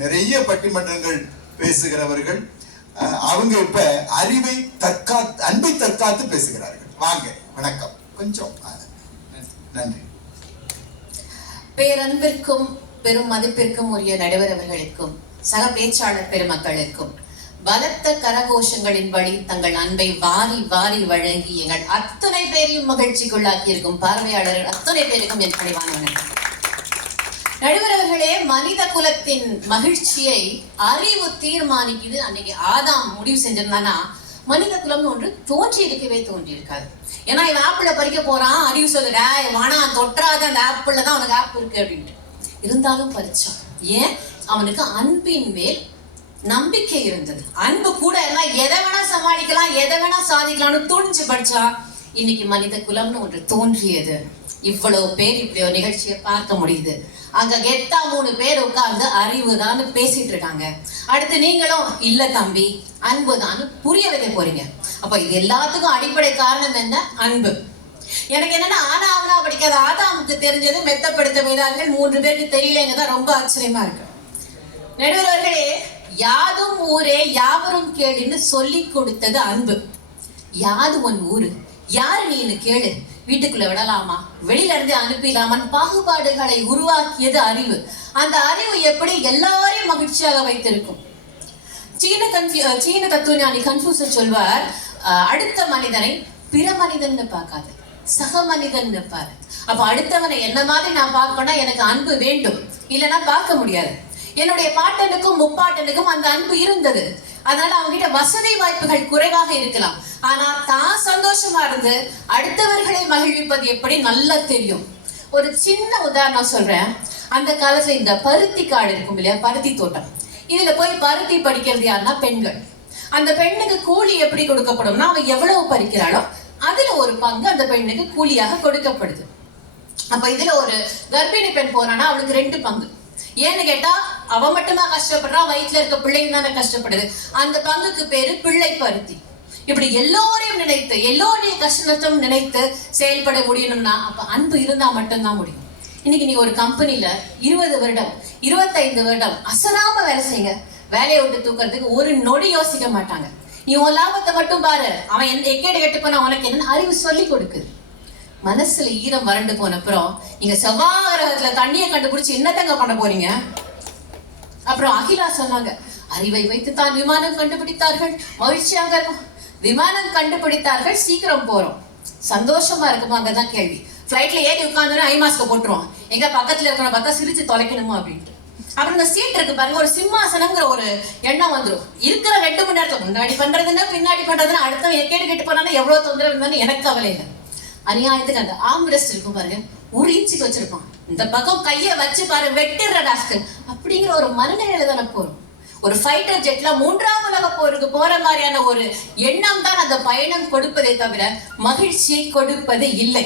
நிறைய பட்டிமன்றங்கள் பேசுகிறவர்கள். அவங்க இப்ப அன்பை தற்காத்து பேசுகிறார்கள். வாங்க, வணக்கம். கொஞ்சம் நன்றி. பேரன்பிற்கும் பெரும் மதிப்பிற்கும் உரிய நடுவர் அவர்களுக்கும் சக பேச்சாளர் பெருமக்களுக்கும் பலத்த கரகோஷங்களின் வழி தங்கள் அன்பை வாரி வாரி வழங்கி எங்கள் அத்தனை பேரையும் மகிழ்ச்சிக்குள்ளாக்கி இருக்கும் பார்வையாளர்கள் அத்தனை பேருக்கும் என் பணிவான வணக்கம். நடுவர் அவர்களே, மனித குலத்தின் மகிழ்ச்சியை அறிவு தீர்மானிக்குது. அன்னைக்கு ஆதாம் முடிவு செஞ்சிருந்தானா மனித குலம்னு ஒன்று தோன்றி இருக்காது. ஏன்னா இவன் ஆப்பிள பறிக்க போறான், அறிவு சொல்லுடா வானா தொற்றாத அந்த ஆப்பிள்ல தான் அவனுக்கு ஆப்பிள் இருக்கு அப்படின்ட்டு. இருந்தாலும் பறிச்சான். ஏன்? அவனுக்கு அன்பின் மேல் நம்பிக்கை இருந்தது. அன்பு கூட எல்லாம் எதை வேணா சமாளிக்கலாம், எதை வேணா சாதிக்கலாம்னு துணிஞ்சு படிச்சா இன்னைக்கு மனித குலம்னு ஒன்று தோன்றியது. இவ்வளவு பேர் இப்படி ஒரு நிகழ்ச்சியை பார்க்க முடியுது. அங்க கெத்தா 3 பேர் உட்கார்ந்து அறிவுதான் பேசிட்டு இருக்காங்க. அடுத்து நீங்களும் இல்ல தம்பி அன்புதான் புரிய வைக்க போறீங்க. அப்ப இது எல்லாத்துக்கும் அடிப்படை காரணம் என்ன? அன்பு. எனக்கு என்னன்னா ஆனா படிக்காத ஆதாமுக்கு தெரிஞ்சது மெத்தப்படுத்த மீதார்கள் 3 பேருக்கு தெரியலங்கதான் ரொம்ப ஆச்சரியமா இருக்கு. நடுவர்களே, யாதும் ஊரே யாவரும் கேளுன்னு சொல்லி கொடுத்தது அன்பு. யாது உன் ஊரு, யாரு நீன்னு கேளு, வீட்டுக்குள்ள விடலாமா வெளியில இருந்து அனுப்பிடலாமான்னு பாகுபாடுகளை உருவாக்கியது அறிவு. அந்த அறிவு எப்படி எல்லாரையும் மகிழ்ச்சியாக வைத்திருக்கும். சீன தத்துவஞானி கன்ஃபூஷியஸ் சொல்வார், அடுத்த மனிதனை பிற மனிதன் பார்க்காது, சக மனிதன் பாரு. அப்ப அடுத்தவனை என்ன மாதிரி நான் பார்க்கணும், எனக்கு அன்பு வேண்டும், இல்லைன்னா பார்க்க முடியாது. என்னுடைய பாட்டனுக்கும் முப்பாட்டனுக்கும் அந்த அன்பு இருந்தது. அதனால அவங்க கிட்ட வசதி வாய்ப்புகள் குறைவாக இருக்கலாம், ஆனா தான் சந்தோஷமா இருந்து அடுத்தவர்களை மகிழ்விப்பது எப்படி நல்லா தெரியும். ஒரு சின்ன உதாரணம் சொல்றேன். அந்த காலத்துல இந்த பருத்தி காடு இருக்கும் இல்லையா, பருத்தி தோட்டம், இதுல போய் பருத்தி பறிக்கிறது யாருன்னா பெண்கள். அந்த பெண்ணுக்கு கூலி எப்படி கொடுக்கப்படும்னா, அவ எவ்வளவு பறிக்கிறாளோ அதுல ஒரு பங்கு அந்த பெண்ணுக்கு கூலியாக கொடுக்கப்படுது. அப்ப இதுல ஒரு கர்ப்பிணி பெண் போறானா அவளுக்கு 2 பங்கு. ஏன்னு கேட்டா அவ மட்டுமா கஷ்டப்படுறா, வயிற்றுல இருக்க பிள்ளைங்க தானே கஷ்டப்படுது. அந்த பங்குக்கு பேரு பிள்ளை பருத்தி. இப்படி எல்லோரையும் நினைத்து எல்லோருடைய கஷ்டத்தையும் நினைத்து செயல்பட முடியணும்னா அப்ப அன்பு இருந்தா மட்டும்தான் முடியும். இன்னைக்கு நீங்க ஒரு கம்பெனில 20 வருடம் 25 வருடம் அசராம வேலை செய்யுங்க, வேலையை விட்டு தூக்குறதுக்கு ஒரு நொடி யோசிக்க மாட்டாங்க. நீ உன் லாபத்தை மட்டும் பாரு, அவன் எந்த எக்கேடு கெட்டு போனா உனக்கு என்ன அறிவு சொல்லி கொடுக்குது. மனசுல ஈரம் வறண்டு போன அப்புறம் நீங்க செவ்வாய்கிரகத்துல தண்ணியை கண்டுபிடிச்சு என்னத்தங்க பண்ண போறீங்க? அப்புறம் அகிலா சொன்னாங்க, அறிவை வைத்து தான் விமானம் கண்டுபிடித்தார்கள், மகிழ்ச்சியாக இருக்கும். விமானம் கண்டுபிடித்தார்கள், சீக்கிரம் போறோம், சந்தோஷமா இருக்குமா? அங்கதான் கேள்வி. பிளைட்ல ஏறி உட்கார்ந்து ஐ மாஸ்க போட்டுருவோம், எங்க பக்கத்துல இருக்கிற பார்த்தா சிரிச்சு தொலைக்கணுமா அப்படின்ட்டு. அப்புறம் இந்த சீட் இருக்கு பாருங்க, ஒரு சிம்மாசனங்கிற ஒரு எண்ணம் வந்துடும். இருக்கிற 2 மணி நேரத்துல முன்னாடி பண்றதுன்னா பின்னாடி பண்றதுன்னா அடுத்தவன் எக்கேடு கெட்டு போனாலும் எவ்வளவு தொந்தரவு இருந்தாலும் எனக்கு கவலை இல்லை. அநியாயத்துக்கு அந்த ஆம்ரெஸ்ட் இருக்கும் பாருங்க, 1 இன்ச்சுக்கு வச்சிருப்பான், இந்த பக்கம் கைய வச்சு பாரு வெட்டிடுற டாஸ்கல் அப்படிங்கிற ஒரு மனநிலையில தானே போறோம். ஒரு ஃபைட்டர் ஜெட்ல 3ஆம் உலக போருக்கு போற மாதிரியான ஒரு எண்ணம் தான் அந்த பயணம் கொடுப்பதை தவிர மகிழ்ச்சியை கொடுப்பது இல்லை.